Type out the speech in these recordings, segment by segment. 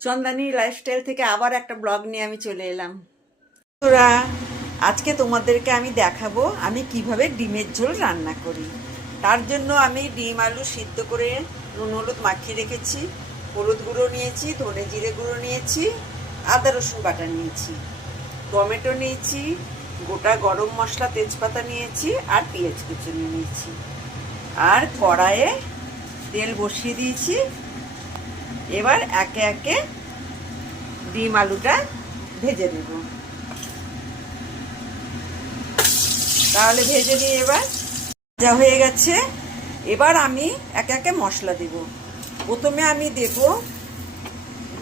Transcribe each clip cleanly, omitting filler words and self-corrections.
চন্দানী lifestyle থেকে আবার একটা ব্লগ নিয়ে আমি চলে এলাম। তোরা আজকে তোমাদেরকে আমি দেখাবো আমি কিভাবে ডিমের ঝোল রান্না করি। তার জন্য আমি ডিম আলু সিদ্ধ করে নুন হলুদ মাখিয়ে রেখেছি, হলুদ গুঁড়ো নিয়েছি, ধনে জিরে গুঁড়ো নিয়েছি, আদা রসুন বাটা নিয়েছি, টমেটো নিয়েছি, গোটা গরম মশলা তেজপাতা নিয়েছি, আর পেঁয়াজ কুচি নিয়েছি। আর কড়াইয়ে তেল বসিয়ে দিয়েছি। এবার একে একে ডিম আলুটা ভেজে নেব। তাহলে ভেজে নিয়ে এবার যা হয়ে গেছে, এবার আমি একে একে মশলা দেব। প্রথমে আমি দেব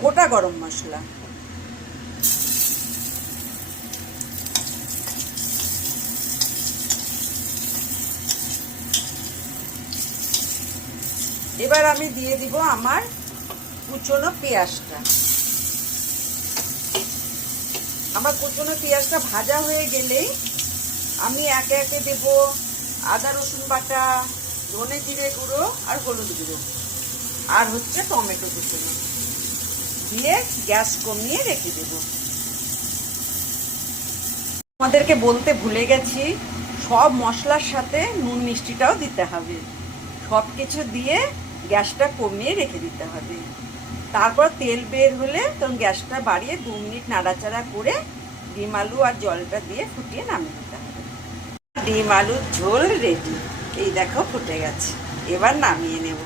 গোটা গরম মশলা, এবার আমি দিয়ে দিব আমার কুচনো পেঁয়াজটা। আমার কুচনো পেঁয়াজটা ভাজা হয়ে গেলেই আমি একে একে দেব আদা রসুন বাটা, ধনে জিরে গুঁড়ো আর হলুদ গুঁড়ো, আর হচ্ছে টমেটো কুচনো দিয়ে গ্যাস কমিয়ে রেখে দেব। আমাদেরকে বলতে ভুলে গেছি, সব মশলার সাথে নুন মিষ্টিটাও দিতে হবে। সব কিছু দিয়ে গ্যাসটা কমিয়ে রেখে দিতে হবে। তারপর তেল বের হলে তখন গ্যাসটা বাড়িয়ে 2 মিনিট নাড়াচাড়া করে ডিম আলু আর জলটা দিয়ে ফুটিয়ে নামিয়ে দিতে হবে। ডিম আলুর ঝোল রেডি। এই দেখো ফুটে গেছে, এবার নামিয়ে নেব।